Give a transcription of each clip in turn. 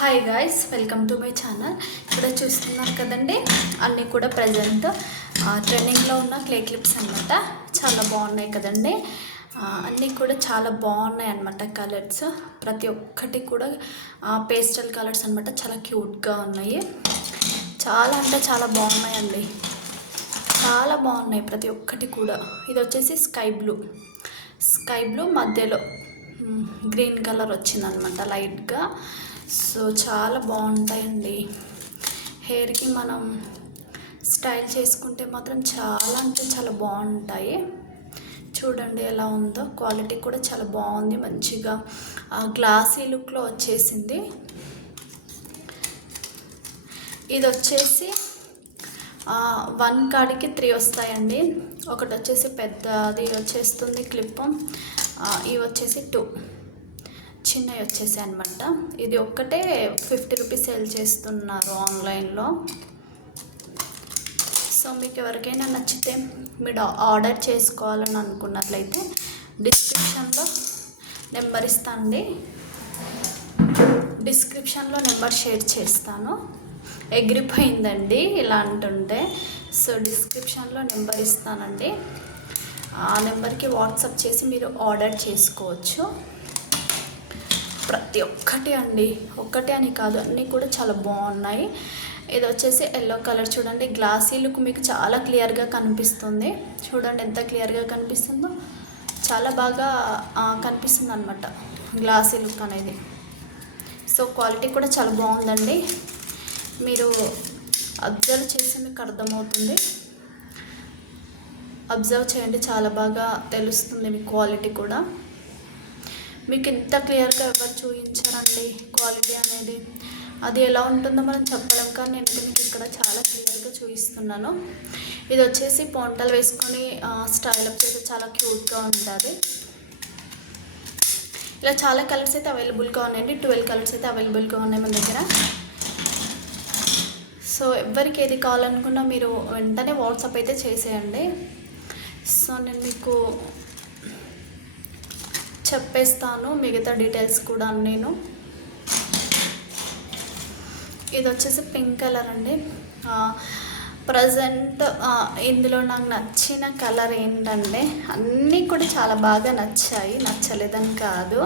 Hi guys, welcome to my channel. ఇక్కడ చూస్తున్నారు కదండి, అన్నీ కూడా ప్రజెంట్ ట్రెండింగ్లో ఉన్న క్లే క్లిప్స్ అనమాట. చాలా బాగున్నాయి కదండి. అన్నీ కూడా చాలా బాగున్నాయి అనమాట. కలర్స్ ప్రతి ఒక్కటి కూడా పేస్టల్ కలర్స్ అనమాట. చాలా క్యూట్గా ఉన్నాయి. చాలా అంటే చాలా బాగున్నాయండి. చాలా బాగున్నాయి ప్రతి ఒక్కటి కూడా. ఇది వచ్చేసి స్కై బ్లూ మధ్యలో గ్రీన్ కలర్ వచ్చిందనమాట లైట్గా. సో చాలా బాగుంటాయండి. హెయిర్కి మనం స్టైల్ చేసుకుంటే మాత్రం చాలా అంటే చాలా బాగుంటాయి. చూడండి ఎలా ఉందో. క్వాలిటీ కూడా చాలా బాగుంది. మంచిగా గ్లాసీ లుక్లో వచ్చేసింది. ఇది వచ్చేసి 1 కాడికి 3 వస్తాయండి. ఒకటి వచ్చేసి పెద్దది వచ్చేస్తుంది క్లిప్. ఇవి వచ్చేసి 2 చిన్నవి వచ్చేసాయి అనమాట. ఇది ఒక్కటే 50 రూపీస్ సేల్ చేస్తున్నారు ఆన్లైన్లో. సో మీకు ఎవరికైనా నచ్చితే మీరు ఆర్డర్ చేసుకోవాలని అనుకున్నట్లయితే డిస్క్రిప్షన్లో నెంబర్ ఇస్తానండి. డిస్క్రిప్షన్లో నెంబర్ షేర్ చేస్తాను. ఎగిరిపోయిందండి ఇలా అంటుంటే. సో డిస్క్రిప్షన్లో నెంబర్ ఇస్తానండి. ఆ నెంబర్కి వాట్సాప్ చేసి మీరు ఆర్డర్ చేసుకోవచ్చు. ప్రతి ఒక్కటి అండి, ఒక్కటే అని కాదు, అన్నీ కూడా చాలా బాగున్నాయి. ఇది వచ్చేసి ఎల్లో కలర్. చూడండి, గ్లాసీ లుక్ మీకు చాలా క్లియర్గా కనిపిస్తుంది. చూడండి ఎంత క్లియర్గా కనిపిస్తుందో. చాలా బాగా కనిపిస్తుంది అనమాట గ్లాసీ లుక్ అనేది. సో క్వాలిటీ కూడా చాలా బాగుందండి. మీరు అబ్జర్వ్ చేసి మీకు అర్థమవుతుంది. అబ్జర్వ్ చేయండి, చాలా బాగా తెలుస్తుంది మీకు క్వాలిటీ కూడా. మీకు ఇంత క్లియర్గా ఎవరు చూపించారండి క్వాలిటీ అనేది. అది ఎలా ఉంటుందో మనం చెప్పలేం, కానీ నేను మీకు ఇక్కడ చాలా క్లియర్గా చూపిస్తున్నాను. ఇది వచ్చేసి పొంటలు వేసుకొని స్టైల్ అప్ చేస్తే చాలా క్యూట్గా ఉంటుంది. ఇలా చాలా కలర్స్ అయితే అవైలబుల్గా ఉన్నాయండి. 12 కలర్స్ అయితే అవైలబుల్గా ఉన్నాయి మన దగ్గర. సో ఎవరికి ఏది కావాలనుకున్నా మీరు వెంటనే వాట్సాప్ అయితే చేసేయండి. సో నేను మీకు చెప్పేస్తాను మిగతా డీటెయిల్స్ కూడా. నేను ఇది వచ్చేసి పింక్ కలర్ అండి. ప్రజెంట్ ఇందులో నాకు నచ్చిన కలర్ ఏంటంటే, అన్నీ కూడా చాలా బాగా నచ్చాయి, నచ్చలేదని కాదు,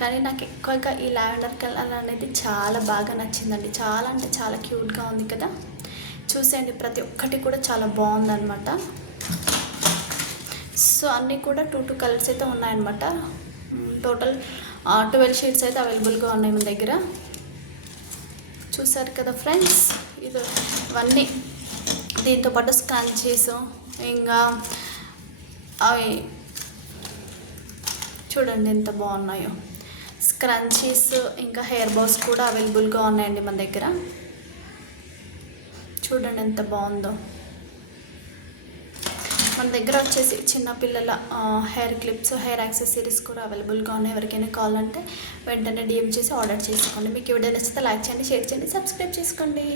కానీ నాకు ఎక్కువగా ఈ లావెండర్ కలర్ అనేది చాలా బాగా నచ్చిందండి. చాలా అంటే చాలా క్యూట్గా ఉంది కదా. చూసేయండి, ప్రతి ఒక్కటి కూడా చాలా బాగుందన్నమాట. సో అన్నీ కూడా 2 కలర్స్ అయితే ఉన్నాయన్నమాట. టోటల్ 12 షేడ్స్ అయితే అవైలబుల్గా ఉన్నాయి మన దగ్గర. చూసారు కదా ఫ్రెండ్స్, ఇవన్నీ దీంతోపాటు స్క్రంచీస్, ఇంకా అవి చూడండి ఎంత బాగున్నాయో. స్క్రంచీస్ ఇంకా హెయిర్ బాస్ కూడా అవైలబుల్గా ఉన్నాయండి మన దగ్గర. చూడండి ఎంత బాగుందో. మన దగ్గర వచ్చేసి చిన్నపిల్లల హెయిర్ క్లిప్స్, హెయిర్ యాక్సెసరీస్ కూడా అవైలబుల్గా ఉన్నాయి. ఎవరికైనా కావాలంటే వెంటనే DM చేసి ఆర్డర్ చేసుకోండి. మీకు వీడియో నచ్చితే లైక్ చేయండి, షేర్ చేయండి, సబ్స్క్రైబ్ చేసుకోండి.